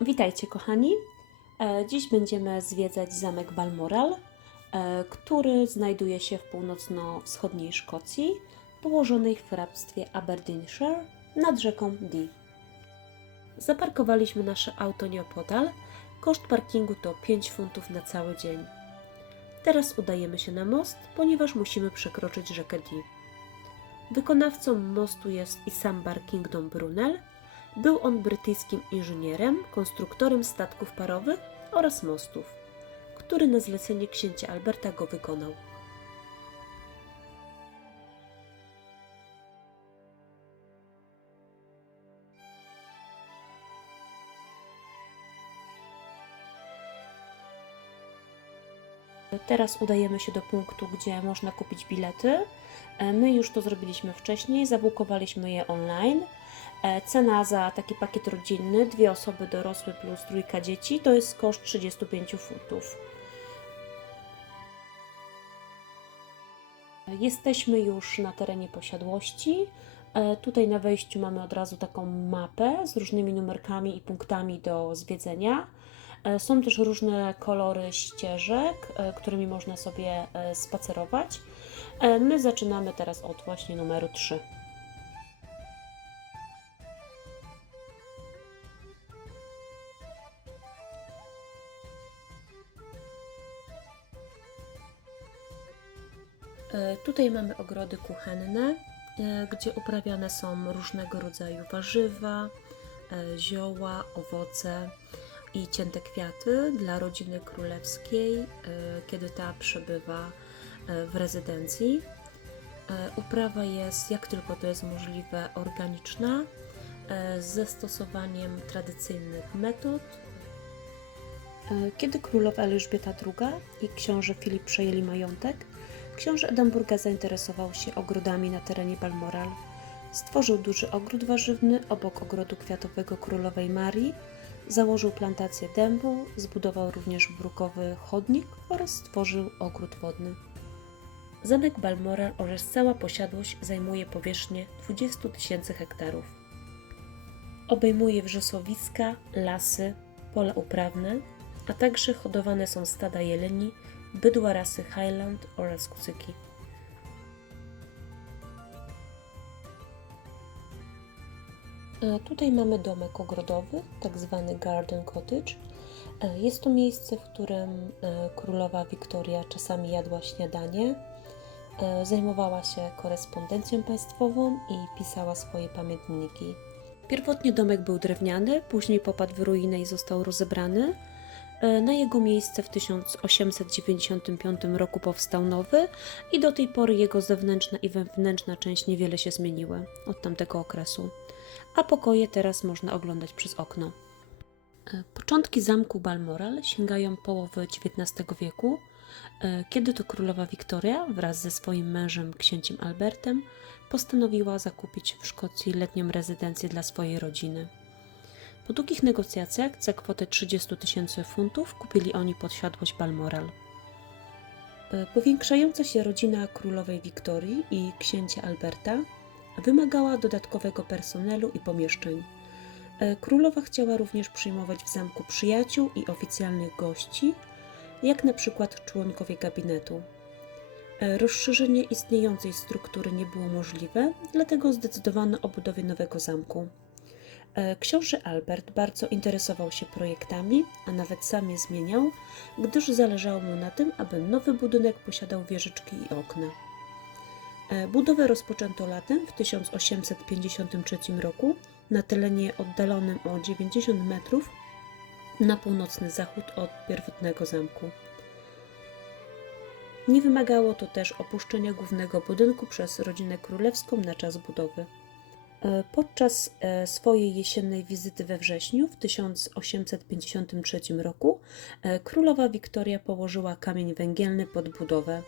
Witajcie kochani. E, Dziś będziemy zwiedzać zamek Balmoral, e, który znajduje się w północno-wschodniej Szkocji, położonej w hrabstwie Aberdeenshire nad rzeką Dee. Zaparkowaliśmy nasze auto nieopodal. Koszt parkingu to 5 funtów na cały dzień. Teraz udajemy się na most, ponieważ musimy przekroczyć rzekę Dee. Wykonawcą mostu jest Isambar Kingdom Brunel. Był on brytyjskim inżynierem, konstruktorem statków parowych oraz mostów, który na zlecenie księcia Alberta go wykonał. Teraz udajemy się do punktu, gdzie można kupić bilety. E, My już to zrobiliśmy wcześniej, zabukowaliśmy je online. E, Cena za taki pakiet rodzinny, dwie osoby dorosłe plus trójka dzieci, to jest koszt 35 funtów. Jesteśmy już na terenie posiadłości. E, Tutaj na wejściu mamy od razu taką mapę z różnymi numerkami i punktami do zwiedzenia. E, Są też różne kolory ścieżek, którymi można sobie spacerować. My zaczynamy teraz od właśnie numeru 3. Tutaj mamy ogrody kuchenne, e, gdzie uprawiane są różnego rodzaju warzywa, e, zioła, owoce i cięte kwiaty dla rodziny królewskiej, e, kiedy ta przebywa e, w rezydencji. E, Uprawa jest, jak tylko to jest możliwe, organiczna, e, ze stosowaniem tradycyjnych metod. E, Kiedy królowa Elżbieta II i książę Filip przejęli majątek, książę Edynburga zainteresował się ogrodami na terenie Balmoral. Stworzył duży ogród warzywny obok ogrodu kwiatowego królowej Marii, założył plantację dębu, zbudował również brukowy chodnik oraz stworzył ogród wodny. Zamek Balmoral oraz cała posiadłość zajmuje powierzchnię 20 tysięcy hektarów. Obejmuje wrzosowiska, lasy, pola uprawne, a także hodowane są stada jeleni, bydła rasy Highland oraz kucyki. E, Tutaj mamy domek ogrodowy, tak zwany Garden Cottage. E, Jest to miejsce, w którym e, królowa Wiktoria czasami jadła śniadanie, zajmowała się korespondencją państwową i pisała swoje pamiętniki. Pierwotnie domek był drewniany, później popadł w ruinę i został rozebrany. E, Na jego miejsce w 1895 roku powstał nowy i do tej pory jego zewnętrzna i wewnętrzna część niewiele się zmieniły od tamtego okresu. A pokoje teraz można oglądać przez okno. E, Początki zamku Balmoral sięgają połowy XIX wieku, e, kiedy to królowa Wiktoria wraz ze swoim mężem, księciem Albertem, postanowiła zakupić w Szkocji letnią rezydencję dla swojej rodziny. Po długich negocjacjach za kwotę 30 tysięcy funtów kupili oni posiadłość Balmoral. E, Powiększająca się rodzina królowej Wiktorii i księcia Alberta wymagała dodatkowego personelu i pomieszczeń. E, Królowa chciała również przyjmować w zamku przyjaciół i oficjalnych gości, jak na przykład członkowie gabinetu. E, Rozszerzenie istniejącej struktury nie było możliwe, dlatego zdecydowano o budowie nowego zamku. E, Książę Albert bardzo interesował się projektami, a nawet sam je zmieniał, gdyż zależało mu na tym, aby nowy budynek posiadał wieżyczki i okna. E, Budowę rozpoczęto latem w 1853 roku na terenie oddalonym o 90 metrów na północny zachód od pierwotnego zamku. Nie wymagało to też opuszczenia głównego budynku przez rodzinę królewską na czas budowy. E, Podczas e, swojej jesiennej wizyty we wrześniu w 1853 roku e, królowa Wiktoria położyła kamień węgielny pod budowę,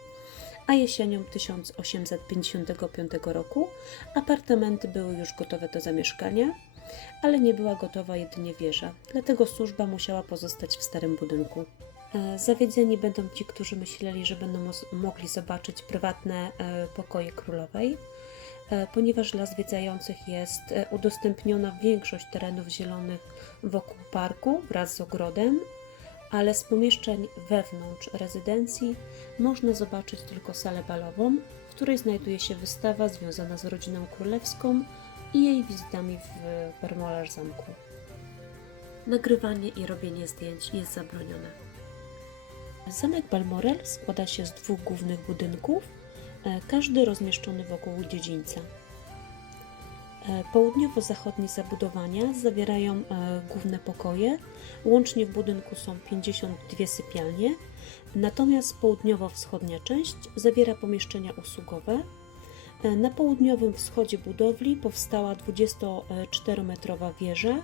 a jesienią 1855 roku apartamenty były już gotowe do zamieszkania, ale nie była gotowa jedynie wieża, dlatego służba musiała pozostać w starym budynku. Zawiedzeni będą ci, którzy myśleli, że będą mogli zobaczyć prywatne pokoje królowej. E, ponieważ dla zwiedzających jest e, udostępniona większość terenów zielonych wokół parku wraz z ogrodem, ale z pomieszczeń wewnątrz rezydencji można zobaczyć tylko salę balową, w której znajduje się wystawa związana z rodziną królewską i jej wizytami w Balmoral Zamku. Nagrywanie i robienie zdjęć jest zabronione. Zamek Balmoral składa się z dwóch głównych budynków, każdy rozmieszczony wokół dziedzińca. E, Południowo-zachodnie zabudowania zawierają e, główne pokoje. Łącznie w budynku są 52 sypialnie, natomiast południowo-wschodnia część zawiera pomieszczenia usługowe. E, Na południowym wschodzie budowli powstała 24-metrowa wieża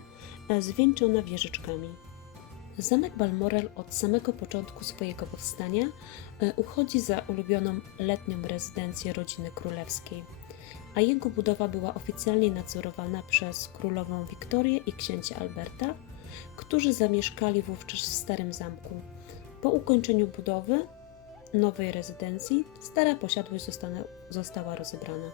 e, zwieńczona wieżyczkami. Zamek Balmoral od samego początku swojego powstania e, uchodzi za ulubioną letnią rezydencję rodziny królewskiej, a jego budowa była oficjalnie nadzorowana przez królową Wiktorię i księcia Alberta, którzy zamieszkali wówczas w Starym Zamku. Po ukończeniu budowy nowej rezydencji stara posiadłość zostana, została rozebrana.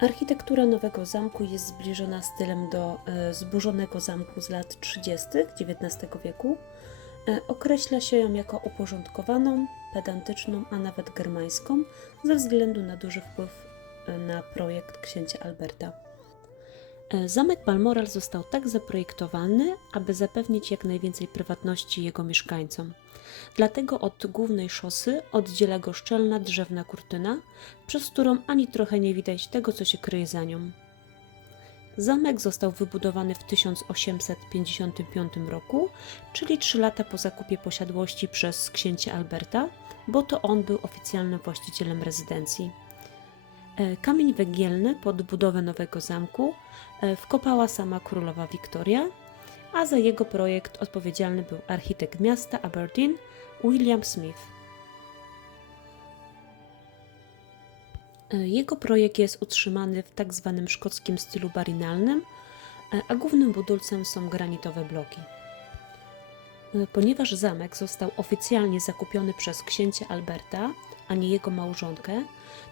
Architektura nowego zamku jest zbliżona stylem do e, zburzonego zamku z lat 30. XIX wieku. E, określa się ją jako uporządkowaną, pedantyczną, a nawet germańską, ze względu na duży wpływ e, na projekt księcia Alberta. E, Zamek Balmoral został tak zaprojektowany, aby zapewnić jak najwięcej prywatności jego mieszkańcom. Dlatego od głównej szosy oddziela go szczelna drzewna kurtyna, przez którą ani trochę nie widać tego, co się kryje za nią. Zamek został wybudowany w 1855 roku, czyli trzy lata po zakupie posiadłości przez księcia Alberta, bo to on był oficjalnym właścicielem rezydencji. E, Kamień węgielny pod budowę nowego zamku e, wkopała sama królowa Wiktoria, a za jego projekt odpowiedzialny był architekt miasta Aberdeen William Smith. Jego projekt jest utrzymany w tak zwanym szkockim stylu barinalnym, e, a głównym budulcem są granitowe bloki. E, Ponieważ zamek został oficjalnie zakupiony przez księcia Alberta, a nie jego małżonkę,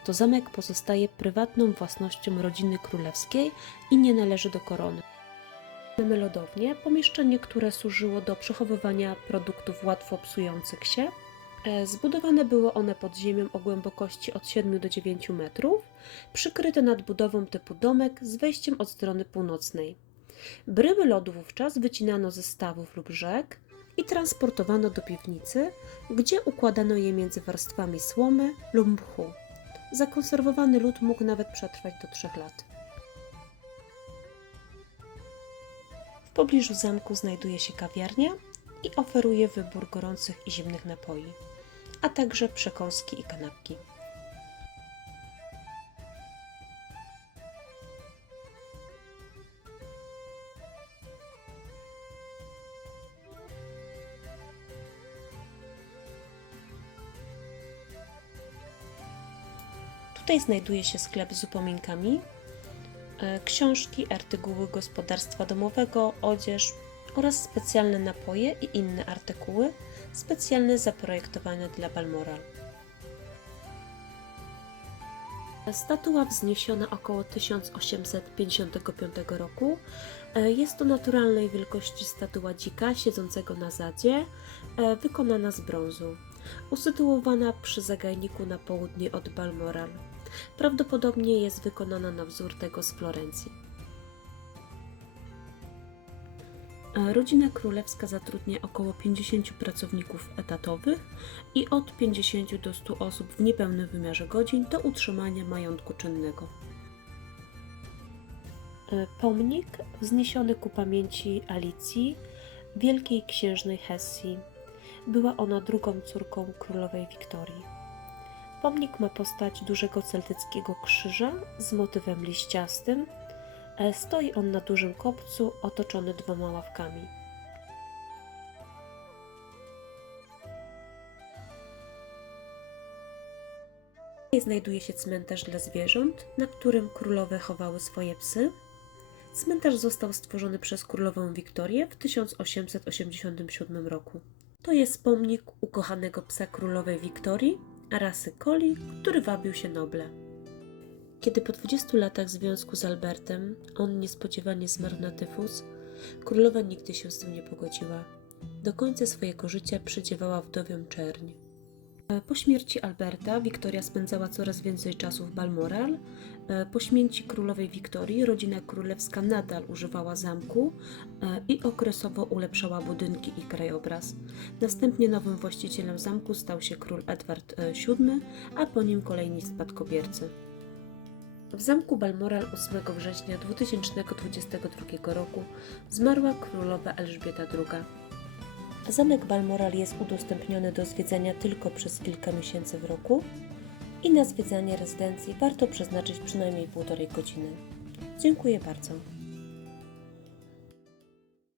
to zamek pozostaje prywatną własnością rodziny królewskiej i nie należy do korony. Mamy lodownię, pomieszczenie, które służyło do przechowywania produktów łatwo psujących się. E, Zbudowane były one pod ziemią o głębokości od 7 do 9 metrów, przykryte nadbudową typu domek z wejściem od strony północnej. Bryły lodu wówczas wycinano ze stawów lub rzek i transportowano do piwnicy, gdzie układano je między warstwami słomy lub mchu. Zakonserwowany lód mógł nawet przetrwać do 3 lat. W pobliżu zamku znajduje się kawiarnia i oferuje wybór gorących i zimnych napoi, a także przekąski i kanapki. Tutaj znajduje się sklep z upominkami, e, książki, artykuły gospodarstwa domowego, odzież oraz specjalne napoje i inne artykuły specjalnie zaprojektowane dla Balmoral. Statua wzniesiona około 1855 roku. E, Jest to naturalnej wielkości statua dzika siedzącego na zadzie, e, wykonana z brązu, usytuowana przy zagajniku na południe od Balmoral. Prawdopodobnie jest wykonana na wzór tego z Florencji. Rodzina królewska zatrudnia około 50 pracowników etatowych i od 50 do 100 osób w niepełnym wymiarze godzin do utrzymania majątku czynnego. E, Pomnik wzniesiony ku pamięci Alicji, wielkiej księżnej Hesji. Była ona drugą córką królowej Wiktorii. Pomnik ma postać dużego celtyckiego krzyża z motywem liściastym. E, Stoi on na dużym kopcu otoczony dwoma ławkami. Znajduje się cmentarz dla zwierząt, na którym królowe chowały swoje psy. Cmentarz został stworzony przez królową Wiktorię w 1887 roku. To jest pomnik ukochanego psa królowej Wiktorii, rasy Collie, który wabił się noble. Kiedy po 20 latach związku z Albertem on niespodziewanie zmarł na tyfus, królowa nigdy się z tym nie pogodziła. Do końca swojego życia przydziewała wdowią czerń. E, Po śmierci Alberta Wiktoria spędzała coraz więcej czasu w Balmoral. E, Po śmierci królowej Wiktorii rodzina królewska nadal używała zamku e, i okresowo ulepszała budynki i krajobraz. Następnie nowym właścicielem zamku stał się król Edward VII, a po nim kolejni spadkobiercy. W zamku Balmoral 8 września 2022 roku zmarła królowa Elżbieta II. Zamek Balmoral jest udostępniony do zwiedzania tylko przez kilka miesięcy w roku i na zwiedzanie rezydencji warto przeznaczyć przynajmniej półtorej godziny. Dziękuję bardzo.